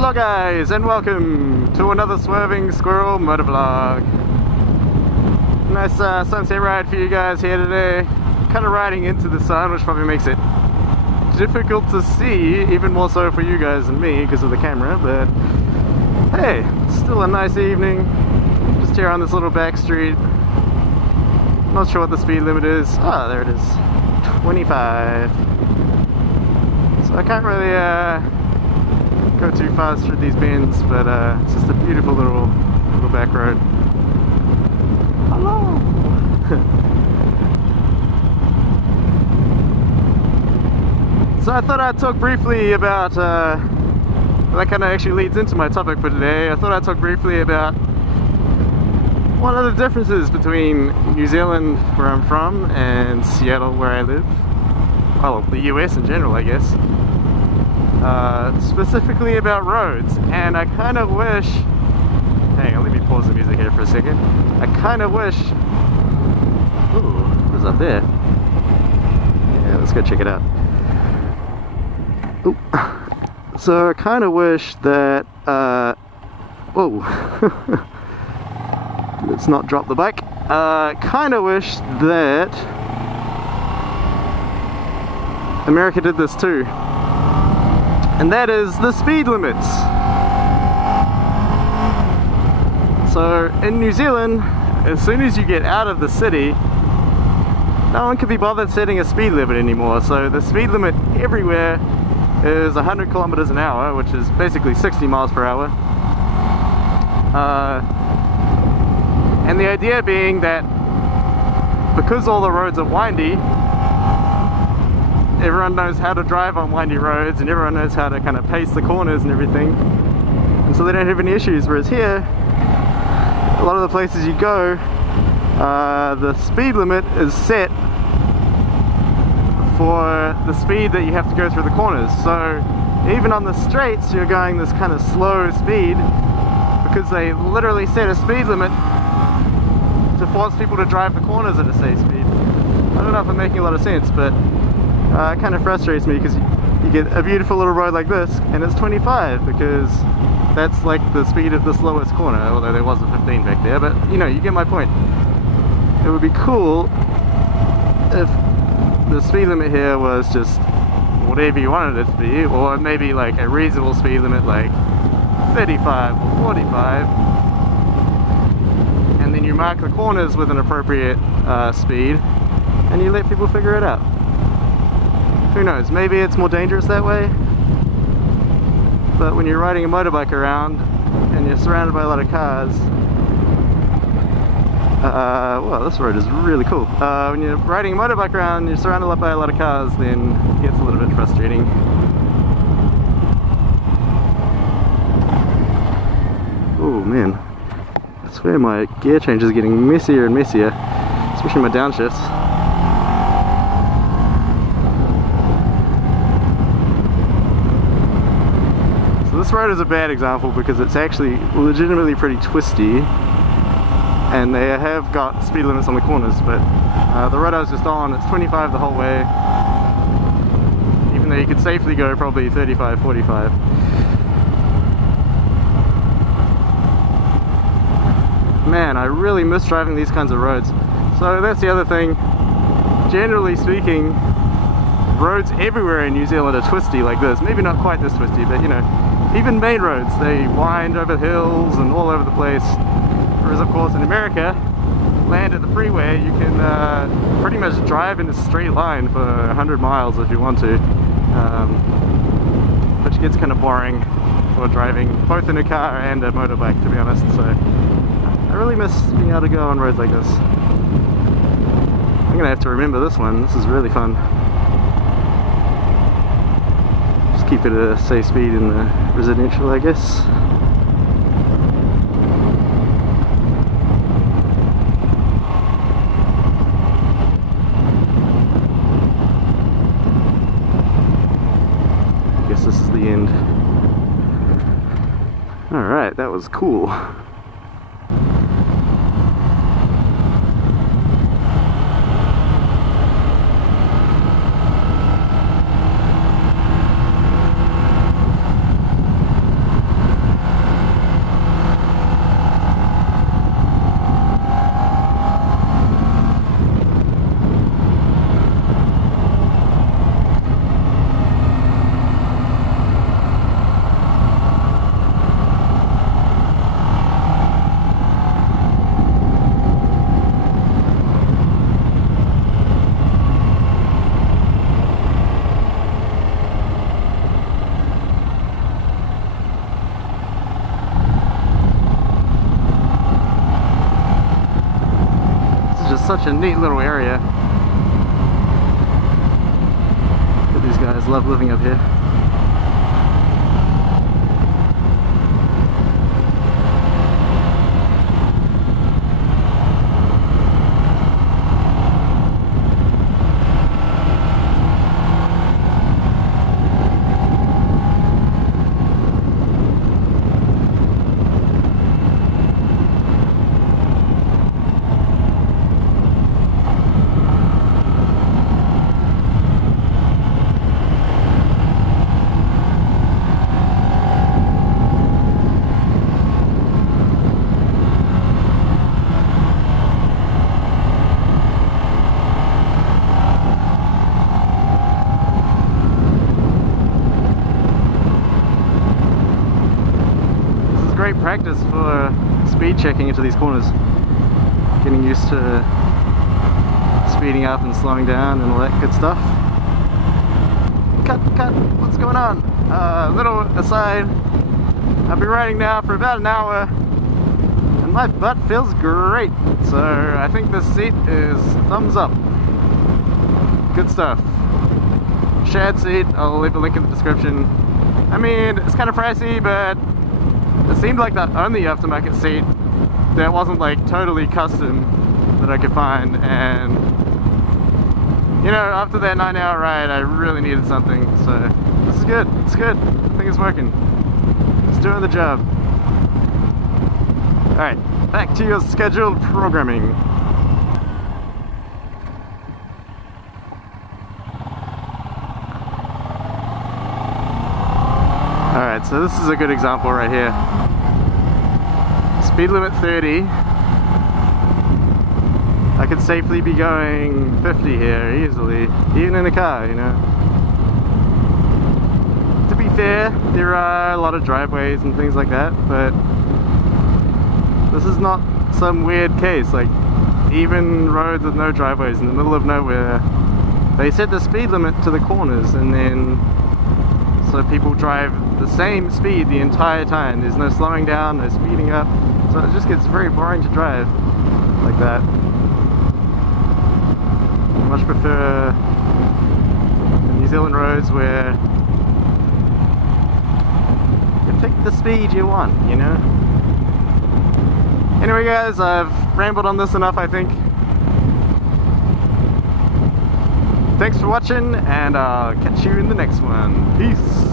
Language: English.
Hello guys, and welcome to another Swerving Squirrel motovlog. Nice sunset ride for you guys here today. Kind of riding into the sun, which probably makes it difficult to see, even more so for you guys than me because of the camera, but hey, still a nice evening. Just here on this little back street. Not sure what the speed limit is. Oh, there it is. 25. So I can't really go too fast through these bends, but it's just a beautiful little back road. Hello! So I thought I'd talk briefly about, that kind of actually leads into my topic for today. I thought I'd talk briefly about one of the differences between New Zealand, where I'm from, and Seattle, where I live. Well, the US in general, I guess. Specifically about roads, and I kind of wish... Hang on, let me pause the music here for a second. I kind of wish... Ooh, what's up there? Yeah, let's go check it out. Ooh. So I kind of wish that... Whoa. Let's not drop the bike. Kind of wish that America did this too. And that is the speed limits. So in New Zealand, as soon as you get out of the city, no one can be bothered setting a speed limit anymore. So the speed limit everywhere is 100 kilometers an hour, which is basically 60 miles per hour. And the idea being that because all the roads are windy, everyone knows how to drive on windy roads and everyone knows how to kind of pace the corners and everything, and so they don't have any issues. Whereas here, a lot of the places you go, the speed limit is set for the speed that you have to go through the corners. So even on the straights you're going this kind of slow speed because they literally set a speed limit to force people to drive the corners at a safe speed. I don't know if I'm making a lot of sense, but it kind of frustrates me because you get a beautiful little road like this and it's 25 because that's like the speed of the slowest corner, although there was a 15 back there, but you know, you get my point. It would be cool if the speed limit here was just whatever you wanted it to be, or maybe like a reasonable speed limit like 35 or 45, and then you mark the corners with an appropriate speed and you let people figure it out. Who knows, maybe it's more dangerous that way, but when you're riding a motorbike around and you're surrounded by a lot of cars, well, this road is really cool. When you're riding a motorbike around and you're surrounded by a lot of cars, then it gets a little bit frustrating. Oh man, I swear my gear change is getting messier and messier, especially my downshifts. This road is a bad example because it's actually legitimately pretty twisty and they have got speed limits on the corners, but the road I was just on, it's 25 the whole way, even though you could safely go probably 35, 45. Man, I really miss driving these kinds of roads. So that's the other thing. Generally speaking, roads everywhere in New Zealand are twisty like this. Maybe not quite this twisty, but you know, even main roads, they wind over hills and all over the place. Whereas of course in America, land at the freeway, you can pretty much drive in a straight line for 100 miles if you want to. Which gets kind of boring for driving both in a car and a motorbike, to be honest. So I really miss being able to go on roads like this. I'm gonna have to remember this one. This is really fun. Keep it at a safe speed in the residential, I guess. I guess this is the end. Alright, that was cool. such a neat little area. These guys love living up here. Great practice for speed checking into these corners, getting used to speeding up and slowing down and all that good stuff. Cut, what's going on? Little aside, I've been riding now for about an hour and my butt feels great, so I think this seat is thumbs up. Good stuff. Shad seat, I'll leave a link in the description. I mean, it's kind of pricey, but it seemed like the only aftermarket seat that wasn't like totally custom that I could find, and you know, after that 9-hour ride I really needed something, so this is good, it's good, I think it's working, it's doing the job. Alright, back to your scheduled programming. Alright, so this is a good example right here. Speed limit 30. I could safely be going 50 here easily, even in a car, you know. To be fair, there are a lot of driveways and things like that, but this is not some weird case. Like, even roads with no driveways in the middle of nowhere, they set the speed limit to the corners, and then so people drive the same speed the entire time. There's no slowing down, no speeding up, so it just gets very boring to drive like that. I much prefer the New Zealand roads where you pick the speed you want, you know? Anyway guys, I've rambled on this enough, I think. Thanks for watching, and I'll catch you in the next one. Peace!